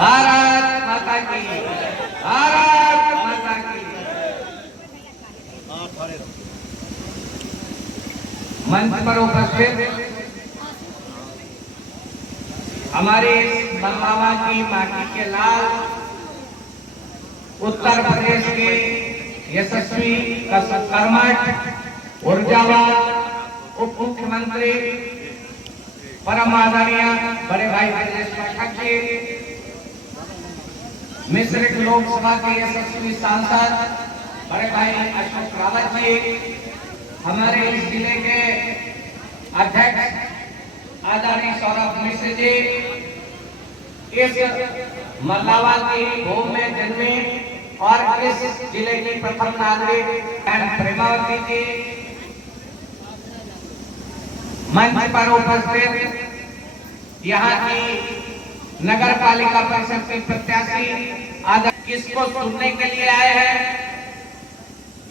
भारत माता की, भारत माता की। मंच पर उपस्थित हमारे मल्लावा की माटी के लाल, उत्तर प्रदेश के यशस्वी कर्मठ ऊर्जावान उप मुख्यमंत्री परम आदरणीय बड़े भाई ब्रजेश पाठक जी, मिश्रित लोकसभा के यशस्वी सांसद बड़े भाई अशोक रावत जी, हमारे इस जिले के अध्यक्ष आदरणीय सौरभ मिश्र जी, इस मल्लावा की भूमि में जन्मे और इस जिले की प्रथम नागरिक प्रेमावती जी, मंच पर उपस्थित यहाँ की नगर पालिका परिषद के प्रत्याशी आज किसको सुनने के लिए आए हैं,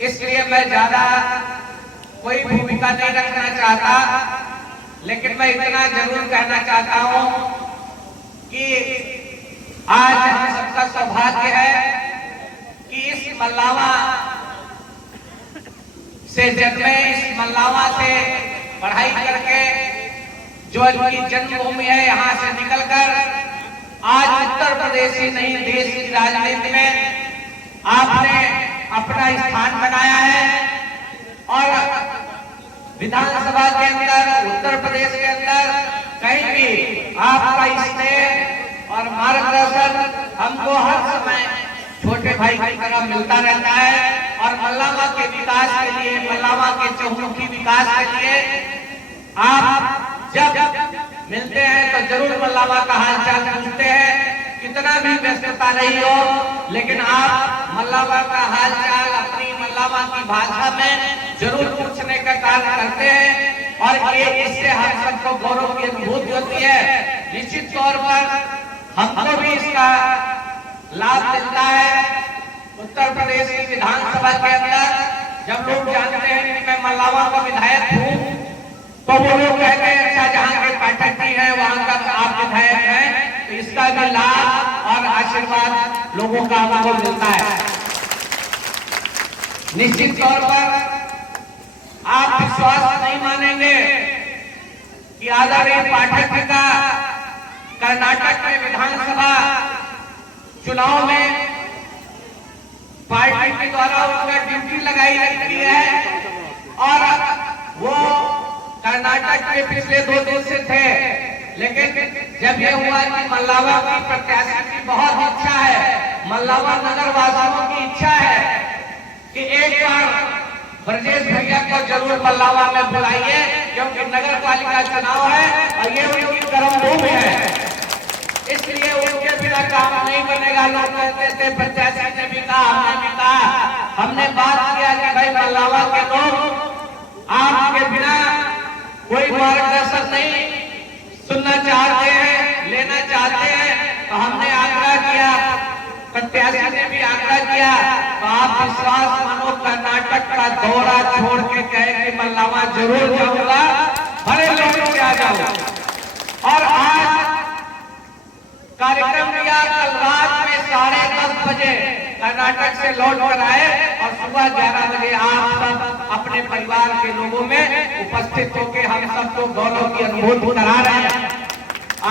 इसलिए मैं ज्यादा कोई भूमिका नहीं रखना चाहता, लेकिन मैं इतना जरूर कहना चाहता हूं कि आज हम सबका सौभाग्य है कि इस मल्लावा से जन्मे, इस मल्लावा से पढ़ाई करके जो इनकी जन्मभूमि है यहाँ से निकलकर आज उत्तर प्रदेश ही नहीं देश की राजनीति में आपने अपना स्थान बनाया है और विधानसभा के अंदर, उत्तर प्रदेश के अंदर कहीं भी आपका स्नेह और मार्गदर्शन हमको हर समय छोटे भाई की तरह मिलता रहता है और मल्लावा के विकास के लिए, मल्लावा के चहुमुखी विकास के लिए आप जब मिलते हैं तो जरूर मल्लावा का हालचाल पूछते हैं। कितना भी व्यस्तता रही हो, लेकिन आप मल्लावा का हालचाल अपनी मल्लावा की भाषा में जरूर पूछने का कार्य करते हैं और ये इससे हम सबको गौरव की अनुभूति होती है। निश्चित तौर पर हमको भी इसका लाभ मिलता है। उत्तर प्रदेश की विधानसभा के अंदर जब लोग जानते हैं कि मैं मल्लावा का विधायक हूँ, तो वो लोग कहते हैं अच्छा जहाँ के पाठक जी हैं वहां का आप विधायक हैं, तो इसका भी लाभ और आशीर्वाद लोगों का हमको मिलता है। निश्चित तौर पर आप विश्वास नहीं मानेंगे कि आदरणीय पाठक जी का कर्नाटक में विधानसभा चुनाव में पार्टी के द्वारा उनका ड्यूटी लगाई रखी है और वो कर्नाटक के पिछले 2 दिन से थे, लेकिन जब ये हुआ कि मल्लावा की प्रत्याशी की बहुत इच्छा है, मल्लावा नगर वासियों की इच्छा है कि एक बार ब्रजेश भैया को जरूर मल्लावा में बुलाइए, क्योंकि नगर पालिका चुनाव है और ये उनकी कर्मभूमि है, इसलिए उनके बिना काम नहीं बनेगा। लोग कहते थे, प्रत्याशी ने भी कहा, हमने भी कहा, हमने बात किया कि भाई मल्लावा के लोग आपके बिना कोई मार्गदर्शन नहीं सुनना चाहते हैं, लेना चाहते हैं, तो हमने आग्रह किया, प्रत्याशी ने भी आग्रह किया, तो आप विश्वास मानो कर्नाटक का दौरा छोड़ के कहे कि मल्लावा जरूर जाऊंगा, बड़े लोगों से आ जाऊंगा। और आज कार्यक्रम किया, कल रात में 10:30 बजे कर्नाटक से लौट कर आए और सुबह 11 बजे आप सब अपने परिवार के लोगों में उपस्थित होकर हम सबको गौरव की अनुभूति करा रहे हैं।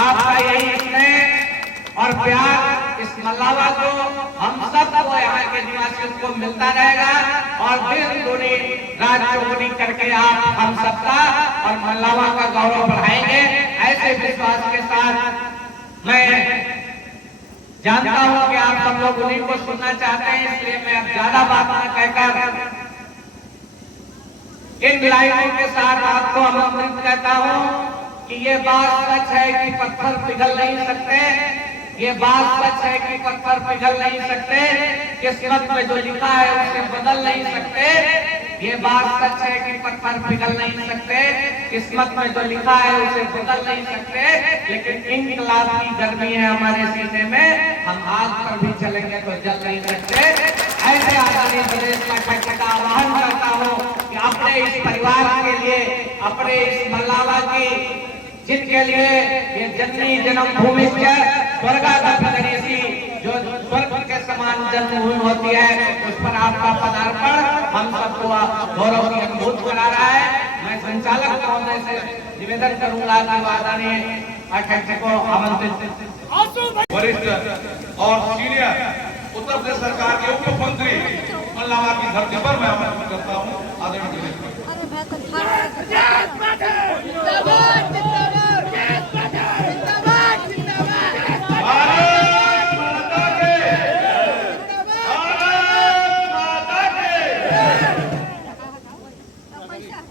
आपका यही स्नेह और प्यार इस मल्लावा को, हम सबको, यहाँ के निवासियों को मिलता रहेगा और दिन दुनी रात चौगुनी करके आप हम सबका और मल्लावा का गौरव बढ़ाएंगे। ऐसे विश्वास के साथ मैं जानता हूं कि आप सब लोग उन्हीं को सुनना चाहते हैं, इसलिए मैं अब ज्यादा बात न कहकर इन लाइनों के साथ आपको आमंत्रित करता हूं कि ये बात सच है कि पत्थर पिघल नहीं सकते, ये बात सच है कि पत्थर पिघल नहीं सकते, किस्मत में जो लिखा है उसे बदल नहीं सकते, ये बात सच है कि पत्थर पिघल नहीं सकते, किस्मत में जो लिखा है उसे बदल नहीं सकते, लेकिन इंकलाब की गर्मी है हमारे सीने में, हम आग पर भी चलेंगे तो जल नहीं सकते। ऐसे आदरणीय ब्रजेश पाठक का आह्वान करता हूँ कि अपने इस परिवार के लिए, अपने इस मल्लावा की जिनके लिए ये जन्मी जन्मभूमि स्वर्गागत नगरी समान जन्मभूमि होती है, उस पर आपका पदार्पण हम सबको गौरव की अनुभूति करा रहा है। मैं संचालक महोदय से निवेदन करूंगा कि आदरणीय अध्यक्ष को आमंत्रित। वरिष्ठ और सीनियर उत्तर प्रदेश सरकार के उप मुख्यमंत्री मल्लावा की धरती पर मैं आमंत्रित करता हूँ आदरणीय।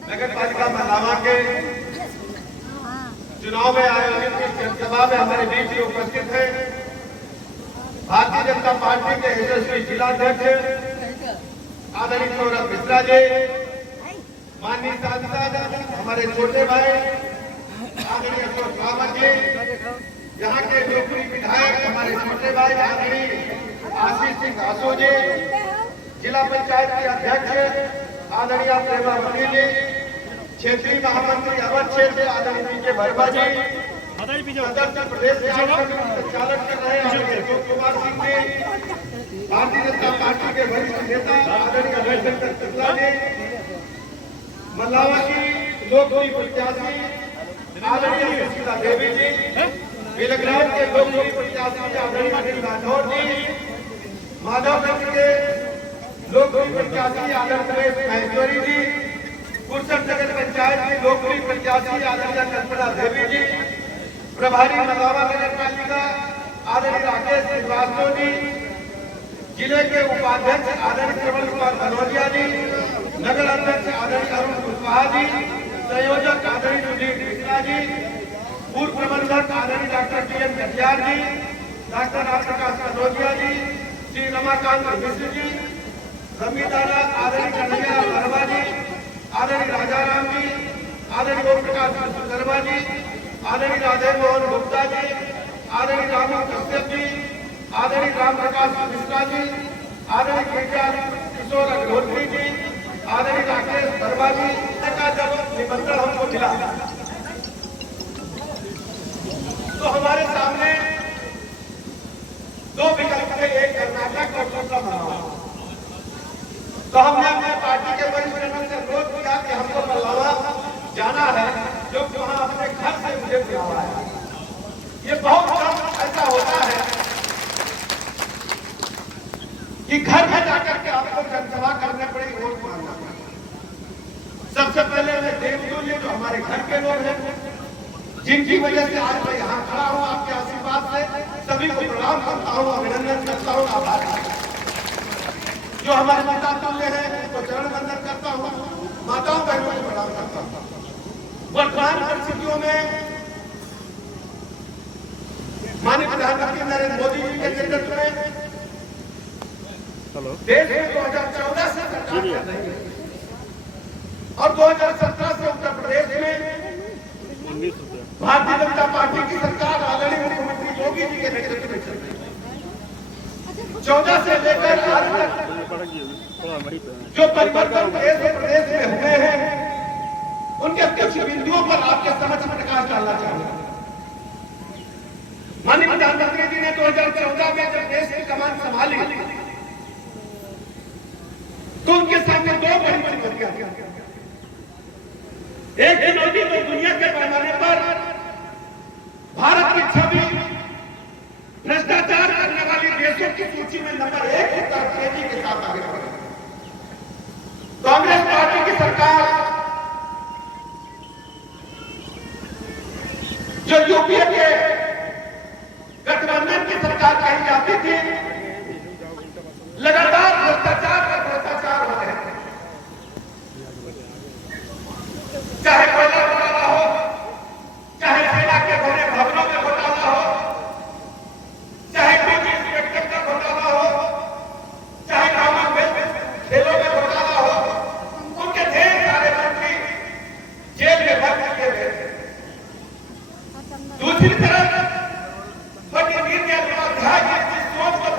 नगर पालिका मल्लावा के चुनाव में आयोजित इस जनसभा में हमारे बीच में उपस्थित है भारतीय जनता पार्टी के यशस्वी जिलाध्यक्ष आदरणीय सौरभ मिश्रा जी, माननीय सांसद हमारे छोटे भाई आदरणीय अशोक रावत जी, यहाँ के लोकप्रिय विधायक हमारे छोटे भाई आदरणीय आशीष सिंह आसू जी, जिला पंचायत के अध्यक्ष आदरणीय प्रेमा मणि जी, क्षेत्रीय महामंत्री अवध क्षेत्र आदरणीय पीके वर्मा जी, सदस्य प्रदेश संचालक कर रहे अशोक कुमार सिंह जी, भारतीय जनता पार्टी के वरिष्ठ नेता आदरणीय अभय शंकर शुक्ला जी, मल्लावा की लोकप्रिय प्रत्याशी आदरणीय सुशीला देवी जी, बेलग्राम के लोकप्रिय प्रत्याशी आदरणीय अनिल राठौर जी, माधवगंज के लोकप्रिय प्रत्याशी आदरणीय महेश्वरी जी, कुर्सर नगर पंचायत के लोकप्रिय प्रत्याशी आदरणीय कल्पना देवी जी, प्रभारी मल्लावा नगर पालिका आदरणीय राकेश श्रीवास्तव जी, जिले के उपाध्यक्ष आदरणीय श्रवण कुमार मनोरिया जी, नगर अध्यक्ष आदरणीय अरुण कुशवाहा जी, संयोजक आदरणीय सुधीर मिश्रा जी, पूर्व प्रबंधक आदरणीय डॉक्टर पीएम कटियार जी, डॉक्टर राम प्रकाश कनौजिया जी, श्री रमाकांत मिश्र जी, संविधाना आदरणीय कन्हैया वर्मा जी, आदरणीय राजाराम जी, आदरणीय ओम प्रकाश विश्वकर्मा जी, आदरणीय राधे मोहन गुप्ता जी, आदरणीय रामू कश्यप जी, आदरणीय राम प्रकाश मिश्रा जी, आदरणीय किशोर अग्निहोत्री जी, आदरणीय राकेश वर्मा जी का जब निमंत्रण हमको मिला तो हमारे सामने दो विकल्प थे, एक कर्नाटक और दूसरा मल्लावा। तो हमने अपने पार्टी के वरिष्ठ नेता से अनुरोध किया कि हमको मल्लावा जाना है, जो वहां अपने घर से मुझे बुलावा है। ये बहुत कम ऐसा होता है कि घर में जाकर के आपको जनसभा करने पड़े, वोट मांगना पड़े। सबसे पहले मैं देवतुल्य जो हमारे घर के लोग हैं, जिनकी वजह से आज मैं यहाँ खड़ा हूँ, आपके आशीर्वाद से सभी को प्रणाम करता हूँ, अभिनंदन करता हूँ, आभार करता हूँ। जो हमारे माता तुल्य है उनको चरण वंदन करता हूँ, माताओं बहनों को प्रणाम करता हूँ। वर्तमान परिस्थितियों में माननीय प्रधानमंत्री नरेंद्र मोदी जी के नेतृत्व में देश में 2014 से सरकार चल रही है और 2017 से उत्तर प्रदेश में भारतीय जनता पार्टी की सरकार आदरणीय मुख्यमंत्री योगी जी के नेतृत्व में चल रही है। 14 से लेकर आज तक जो परिवर्तन देश और प्रदेश में हुए हैं, उनके कुछ बिंदुओं पर आपके समक्ष प्रकाश डालना चाहूंगा। माननीय प्रधानमंत्री जी ने 2014 में जब देश की कमान संभाली तो उनके सामने दो बड़ी चुनौतियां थी। एक चुनौती तो दुनिया के पैमाने पर भारत की छवि भ्रष्टाचार करने वाली देशों की सूची में नंबर 1 की तरफ तेजी के साथ आगे बढ़ी। कांग्रेस पार्टी की सरकार जो यूपीए के गठबंधन की सरकार कही जाती थी, लगातार भ्रष्टाचार का भ्रष्टाचार हो रहे हैं। चाहे कोयला घोटाला हो, चाहे सेना के बड़े भवनों में घोटाला हो, चाहे ड्यूटी इंस्पेक्टर का घोटाला हो, चाहे कॉमनवेल्थ खेलों में घोटाला हो, उनके ढेर सारे मंत्री जेल में बंद किए गए थे। दूसरी तरफ पंडित दीनदयाल उपाध्याय की सोच को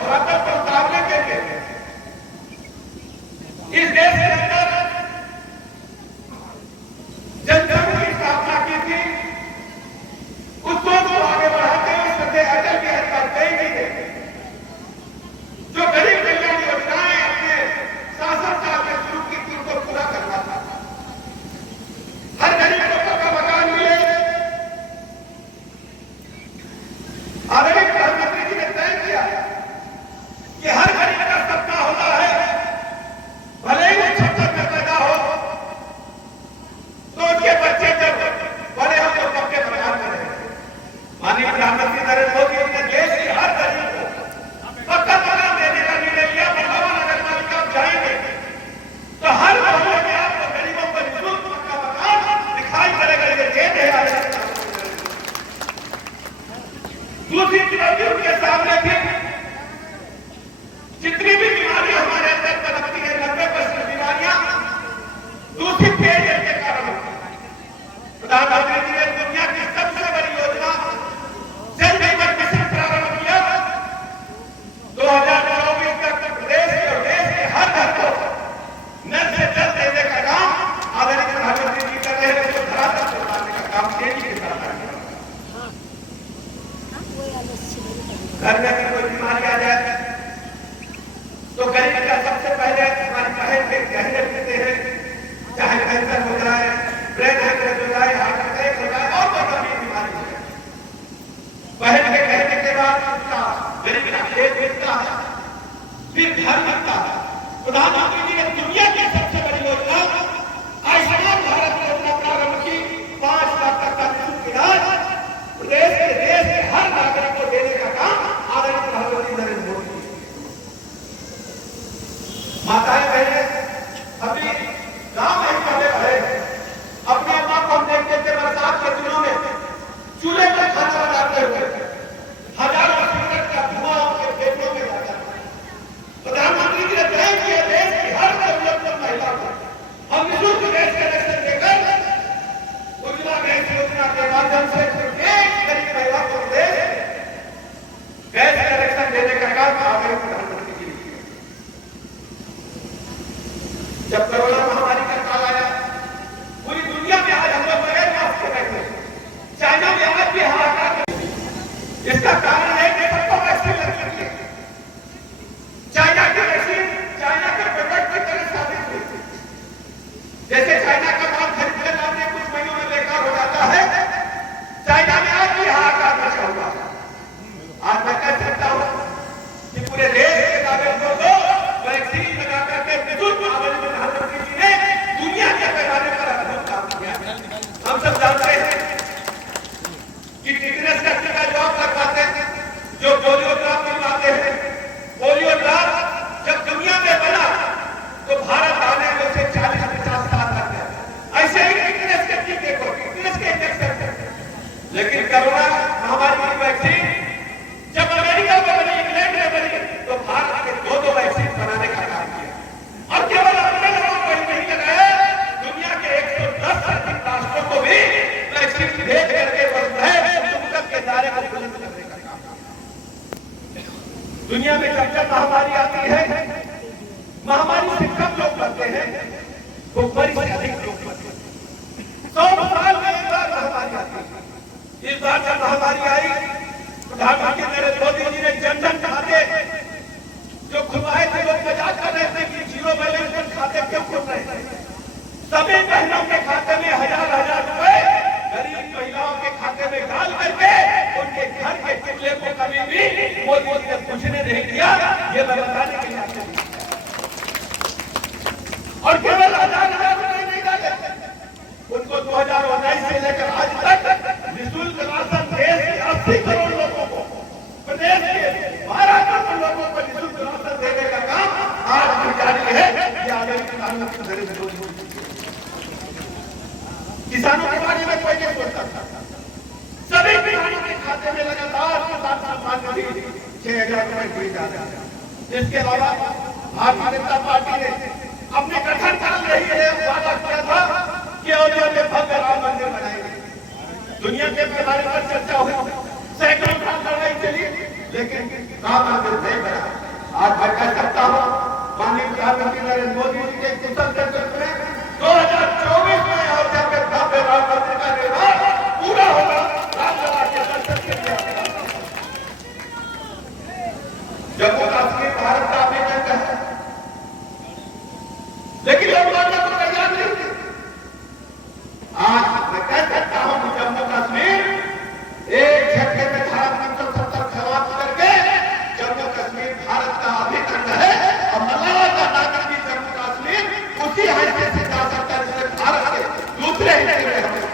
घर में भी कोई बीमारी आ जाए तो गरीब का सबसे पहले हमारी बहन के गहने मिलते हैं, चाहे कैंसर हो जाए, ब्रेन हेमरेज हो जाए, हार्ट अटैक हो जाए और कोई गंभीर बीमारी हो जाए, बहन के कहने के बाद उसका गरीब का खेत मिलता है, फिर घर मिलता है। प्रधानमंत्री जी ने दुनिया की सबसे बड़ी योजना आयुष्मान भारत योजना प्रारंभ की। 5 लाख तक का निःशुल्क इलाज देश के हर नागरिक को देने का काम आदरणीय प्रधानमंत्री नरेंद्र मोदी। माताएं बहनें अभी गांव में पहले रहे, अपने अम्मा को हम देखते थे बरसात के दिनों में चूल्हे पर खाना बनाते हुए, हजारों सिगरेट का धुआं उनके पेटों में जाता था। प्रधानमंत्री जी ने तय किया देश की हर जरूरतमंद महिला को हम निःशुल्क गैस कनेक्शन देकर उज्ज्वला गैस योजना के माध्यम से एक गरीब महिला को गैस कनेक्शन देने का काम आदरणीय प्रधानमंत्री जी ने किया। जब कोरोना महामारी का काल आया, पूरी दुनिया में आज हम लोग बगैर मास्क के बैठे, चाइना में आज भी हाहाकार। इसका कारण है कि सबको वैक्सीन लग चुकी है। चाइना की वैक्सीन चाइना के प्रोडक्ट की तरह साबित हुई। जैसे चाइना का माल खरीद कर लाने कुछ महीनों में बेकार हो जाता है, चाइना में आज भी हाहाकार मचा हुआ है। आज मैं कह सकता हूं कि पूरे देश के नागरिकों को वैक्सीन लगा करके निःशुल्क आदरणीय प्रधानमंत्री जी ने दुनिया के पैमाने पर अद्भुत काम किया। हम सब जानते हैं कि टिटनेस का टीका जो आप लगवाते हैं, जो पोलियो ड्रॉप मिलवाते हैं, पोलियो ड्रॉप जब दुनिया में बना तो भारत आने में उसे 40-50 साल लग गए। ऐसे ही टिटनेस के टीके को, टिटनेस के इंजेक्शन को। लेकिन कोरोना महामारी की वैक्सीन जब अमेरिका में बनी, इंग्लैंड में बनी, तो भारत ने 2 वैक्सीन बनाने का काम किया और केवल अपने लोगों को ही नहीं लगाया, दुनिया के 110 से अधिक राष्ट्रों को भी वैक्सीन भेज करके के दायरे को बुलंद करने का काम। दुनिया में जब महामारी आती है, महामारी से कम लोग मरते हैं, वो बड़ी से अधिक लोग मरते हैं। 100 साल में एक बार महामारी आती है। इस बार जब महामारी आई, प्रधानमंत्री नरेंद्र मोदी जी ने जन-धन खाते जो खुलवाए थे, लोग मजाक कर रहे थे कि जीरो बैलेंस पर खाते क्यों खुल रहे हैं। सभी बहनों के खाते में हजार रुपए गरीब महिलाओं के खाते में डाल करके उनके घर के चूल्हे को कभी भी मोदी ने पूछने नहीं दिया। ये मैं बताने के लिए और केवल हजार रुपए नहीं डाले, उनको 2019 से लेकर आज तक निःशुल्क राशन देश के 80 करोड़ लोगों को, प्रदेश के 12 करोड़ लोगों को निःशुल्क राशन देने का काम आज भी जारी है। ये आदरणीय प्रधानमंत्री नरेंद्र मोदी। किसानों के बारे में कोई नहीं सोचता था। सभी किसानों के खाते में लगातार किसान सम्मान निधि 6,000 रुपए दिए जा रहे हैं। इसके अलावा भारतीय जनता पार्टी ने अपने गठन काल रही है वादा किया था कि अयोध्या में भव्य राम मंदिर बनाएंगे। दुनिया के पैमाने पर चर्चा हुई, सैकड़ों साल लड़ाई चली, लेकिन राम मंदिर नहीं बना। आज मैं कह सकता हूं माननीय प्रधानमंत्री नरेंद्र मोदी जी के कुशल नेतृत्व में 2024 में अयोध्या में भव्य राम मंदिर का निर्माण पूरा होगा। रामलला के दर्शन के लिए जम्मू कश्मीर भारत का अपनी जगह है, लेकिन लोग मानने को तैयार नहीं थे। आज मैं कह सकता हूं कि जम्मू कश्मीर एक झटके में धारा 370 खराब करके जम्मू कश्मीर भारत का अभिन्न है और मलाला का नागरिक भी जम्मू कश्मीर उसी हिस्से से जा सकता है जिसे भारत के दूसरे हिस्से में हमें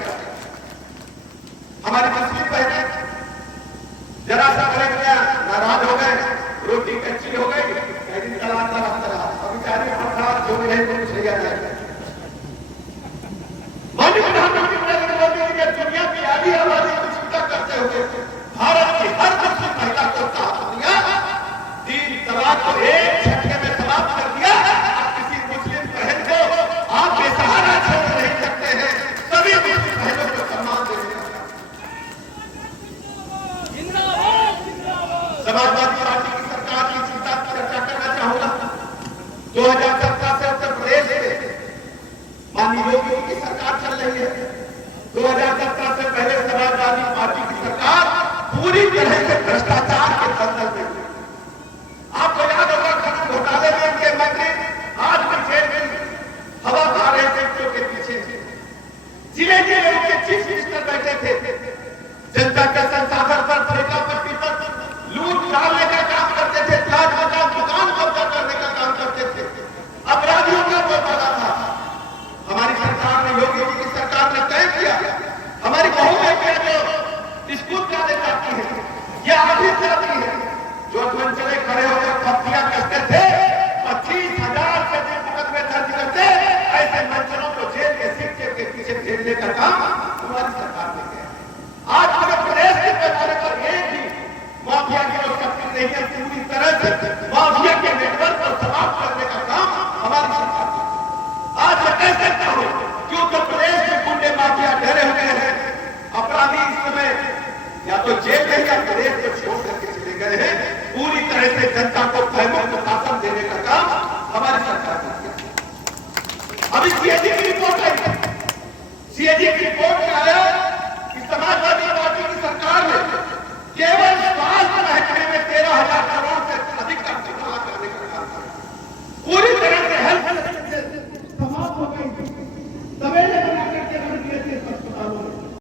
हमारी मुस्लिम बहनें जरा सा अलग गया, नाराज हो गए, रोटी कच्ची हो गई, लेकिन तलाक अभी चाहे अपराध जो भी है तो सही आ जाए। माननीय प्रधानमंत्री नरेंद्र मोदी जी ने दुनिया की आधी आबादी की चिंता करते हुए भारत की हर मुस्लिम महिला को साथ दिया, 3 तलाक को एक झटके में समाप्त कर दिया। आप किसी मुस्लिम बहन को आप बेसहारा छोड़ नहीं सकते हैं, सभी मुस्लिम बहनों को सम्मान देने का समाजवादी पार्टी की सरकार की चिंता चर्चा करना चाहूंगा। 2017 से उत्तर प्रदेश में माननीय योगी की सरकार चल रही है। 2017 से पहले समाजवादी पार्टी की सरकार पूरी तरह से भ्रष्टाचार के दलदल में हुए। आपको याद होगा खनन घोटाले में उनके मंत्री आज भी जेल में हवा खा रहे थे के पीछे। जिले जिले उनके चीफ मिनिस्टर बैठे थे, जनता के संसाधन पर ठेका पट्टी पर लूट डालने का काम करते थे, प्लाट मकान दुकान कब्जा करने का काम करते थे, अपराधियों का बोलबाला था। हमारी सरकार ने, योगी जी की सरकार ने तय किया, हमारी बहू बेटियां जो स्कूल जाने जाती है या ऑफिस जाती है, जो मंचले खड़े होकर पत्तियां कसते थे, 25,000 से अधिक मुकदमे दर्ज करते, ऐसे मंचलों को जेल के सिक्के के पीछे भेजने का काम हमारी सरकार ने किया। आज मध्य प्रदेश के पैमाने पर एक भी माफिया की जो शक्ति नहीं है, पूरी तरह से माफिया के नेटवर्क को समाप्त करने का काम हमारी सरकार ने। आज मैं कह सकता हूं कि उत्तर प्रदेश में गुंडे माफिया डरे हुए हैं, अपराधी इस समय या तो जेल में या प्रदेश को छोड़ करके चले गए हैं। पूरी तरह से जनता को भयमुक्त शासन देने का काम हमारी सरकार ने किया। अभी सीएजी की रिपोर्ट आई, सीएजी की रिपोर्ट में आया कि समाजवादी पार्टी की सरकार ने केवल